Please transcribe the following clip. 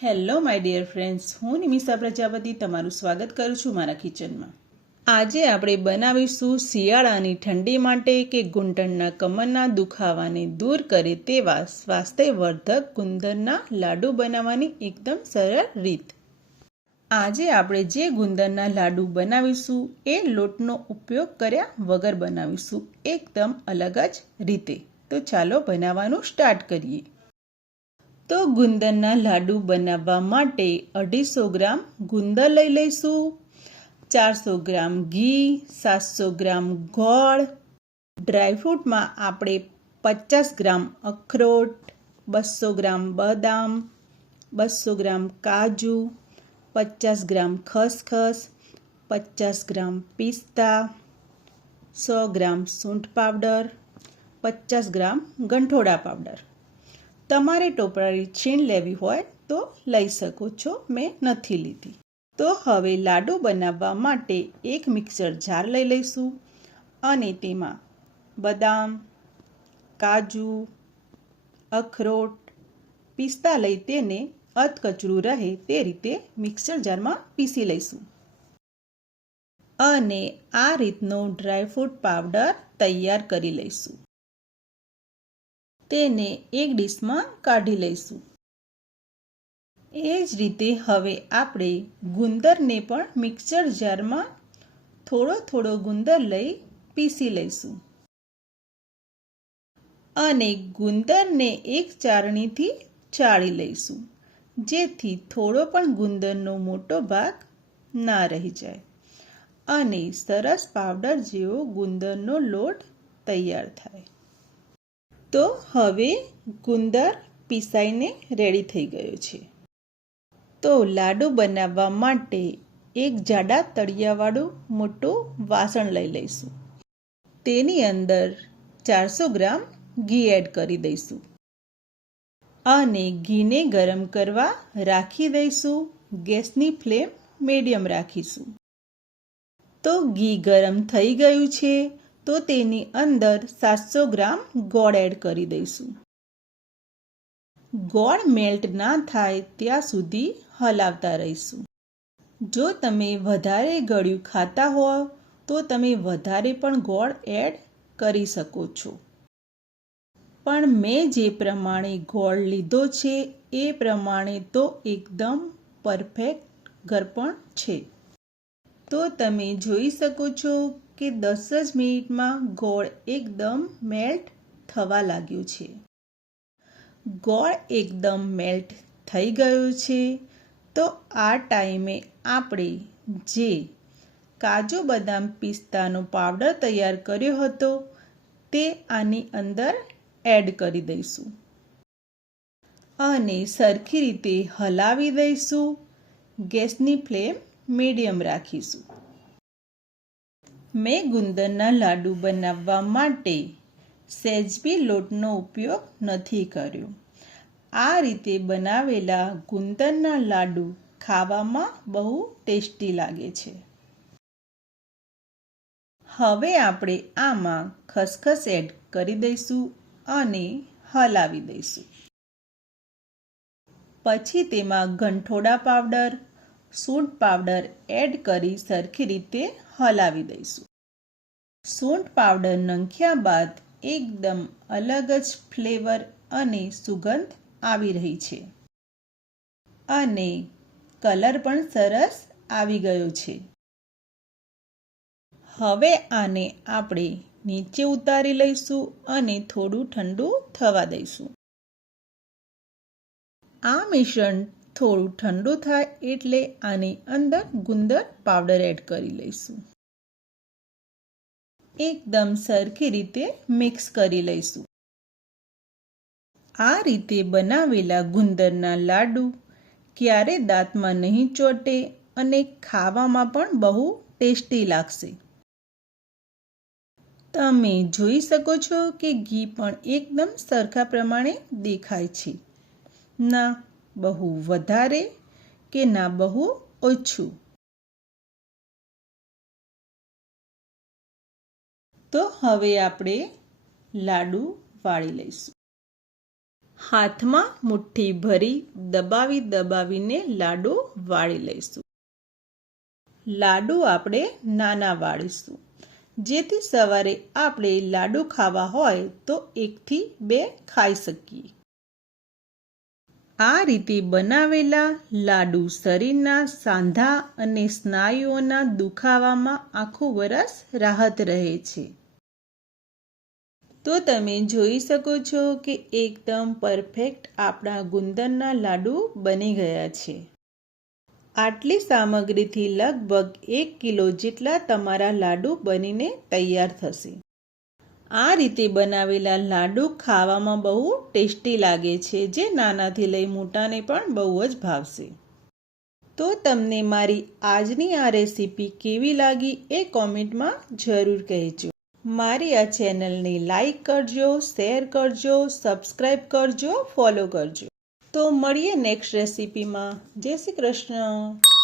Hello my dear friends, હું નિમિષા પ્રજાપતિ તમારું સ્વાગત કરું છું મારા કિચનમાં. આજે આપણે બનાવીશું શિયાળાની ઠંડી માટે કે ઘૂંટણના કમરના દુખાવાને દૂર કરે તેવા સ્વાસ્થ્યવર્ધક ગુંદરના લાડુ બનાવવાની એકદમ સરળ રીત. આજે આપણે જે ગુંદરના લાડુ બનાવીશું એ લોટનો ઉપયોગ કર્યા વગર બનાવીશું, એકદમ અલગ જ રીતે. તો ચાલો બનાવવાનું સ્ટાર્ટ કરીએ. તો ગુંદરના લાડુ બનાવવા માટે 250 ગ્રામ ગુંદર લઈ લઈશું, 400 ગ્રામ ઘી, 700 ગ્રામ ગોળ. ડ્રાયફ્રૂટમાં આપણે 50 ગ્રામ અખરોટ, 200 ગ્રામ બદામ, 200 ગ્રામ કાજુ, 50 ગ્રામ ખસખસ, 50 ગ્રામ પિસ્તા, 100 ગ્રામ સૂંઠ પાવડર, 50 ગ્રામ ગંઠોડા પાવડર. તમારે ટોપરાળી છીણ લેવી હોય તો લઈ શકો છો, મેં નથી લીધી. તો હવે લાડુ બનાવવા માટે એક મિક્સર જાર લઈ લઈશું અને તેમાં બદામ, કાજુ, અખરોટ, પિસ્તા લઈ તેને અધકચરું રહે તે રીતે મિક્સર જારમાં પીસી લઈશું. અને આ રીતનો ડ્રાયફ્રૂટ પાવડર તૈયાર કરી લઈશું. તેને એક ડીશમાં કાઢી લઈશું. એ જ રીતે હવે આપણે ગુંદરને પણ મિક્સર જારમાં થોડો ગુંદર લઈ પીસી લઈશું. અને ગુંદરને એક ચાળણીથી ચાળી લઈશું, જેથી થોડો પણ ગુંદરનો મોટો ભાગ ના રહી જાય અને સરસ પાવડર જેવો ગુંદરનો લોટ તૈયાર થાય. તો હવે ગુંદર પીસાઈને રેડી થઈ ગયો છે. તો લાડુ બનાવવા માટે એક જાડા તળિયાવાળું મોટું વાસણ લઈ લઈશું. તેની અંદર 400 ગ્રામ ઘી એડ કરી દઈશું અને ઘીને ગરમ કરવા રાખી દઈશું. ગેસની ફ્લેમ મીડિયમ રાખીશું. તો ઘી ગરમ થઈ ગયું છે, તો તેની અંદર 700 ગ્રામ ગોળ એડ કરી દઈશું. ગોળ મેલ્ટ ના થાય ત્યાં સુધી હલાવતા રહીશું. જો તમે વધારે ગળ્યું ખાતા હો તો તમે વધારે પણ ગોળ એડ કરી શકો છો, પણ મેં જે પ્રમાણે ગોળ લીધો છે એ પ્રમાણે તો એકદમ પરફેક્ટ ગળપણ છે. તો તમે જોઈ શકો છો કે 10 જ મિનિટમાં ગોળ એકદમ મેલ્ટ થવા લાગ્યું છે. ગોળ એકદમ મેલ્ટ થઈ ગયો છે. તો આ ટાઈમે આપણે જે કાજુ બદામ પિસ્તાનો પાવડર તૈયાર કર્યો હતો તે આની અંદર એડ કરી દઈશું અને સરખી રીતે હલાવી દઈશું. ગેસની ફ્લેમ મીડિયમ રાખીશું. મેં ગુંદરના લાડુ બનાવવા માટે સહેજ બી લોટનો ઉપયોગ નથી કર્યો. આ રીતે બનાવેલા ગુંદરના લાડુ ખાવામાં બહુ ટેસ્ટી લાગે છે. હવે આપણે આમાં ખસખસ એડ કરી દઈશું અને હલાવી દઈશું. પછી તેમાં ગંઠોડા પાવડર, સૂંઠ પાવડર એડ કરી સરખી રીતે હલાવી દઈશું. સૂંઠ પાવડર નાખ્યા બાદ એકદમ અલગ જ ફ્લેવર અને સુગંધ આવી રહી છે અને કલર પણ સરસ આવી ગયો છે. હવે આને આપણે નીચે ઉતારી લઈશું અને થોડું ઠંડુ થવા દઈશું. આ મિશ્રણ થોડું ઠંડુ થાય એટલે આની અંદર ગુંદર પાવડર એડ કરી લઈશું. એકદમ સરખી રીતે મિક્સ કરી લઈશું. આ રીતે બનાવેલા ગુંદરના લાડુ ક્યારે દાંતમાં નહીં ચોટે અને ખાવામાં પણ બહુ ટેસ્ટી લાગશે. તમે જોઈ શકો છો કે ઘી પણ એકદમ સરખા પ્રમાણે દેખાય છે, ના બહુ વધારે કે ના બહુ ઓછું. તો હવે આપણે લાડુ વાળી લઈશું. હાથમાં મુઠ્ઠી ભરી દબાવીને લાડુ વાળી લઈશું. લાડુ આપણે નાના વાળીશું, જેથી સવારે આપણે લાડુ ખાવા હોય તો 1 થી 2 ખાઈ શકીએ. આ રીતે બનાવેલા લાડુ શરીરના સાંધા અને સ્નાયુઓના દુખાવામાં આખું વરસ રાહત રહે છે. તો તમે જોઈ શકો છો કે એકદમ પરફેક્ટ આપણા ગુંદરના લાડુ બની ગયા છે. આટલી સામગ્રીથી લગભગ 1 કિલો જેટલા તમારા લાડુ બનીને તૈયાર થશે. આ રીતે બનાવેલા લાડુ ખાવામાં બહુ ટેસ્ટી લાગે છે, જે નાનાથી લઈ મોટાને પણ બહુ જ ભાવશે. તો તમને મારી આજની આ રેસીપી કેવી લાગી એ કોમેન્ટમાં જરૂર કહેજો. મારી આ ચેનલને લાઈક કરજો, શેર કરજો, સબસ્ક્રાઈબ કરજો, ફોલો કરજો. તો મળીએ નેક્સ્ટ રેસીપીમાં. જય શ્રી કૃષ્ણ.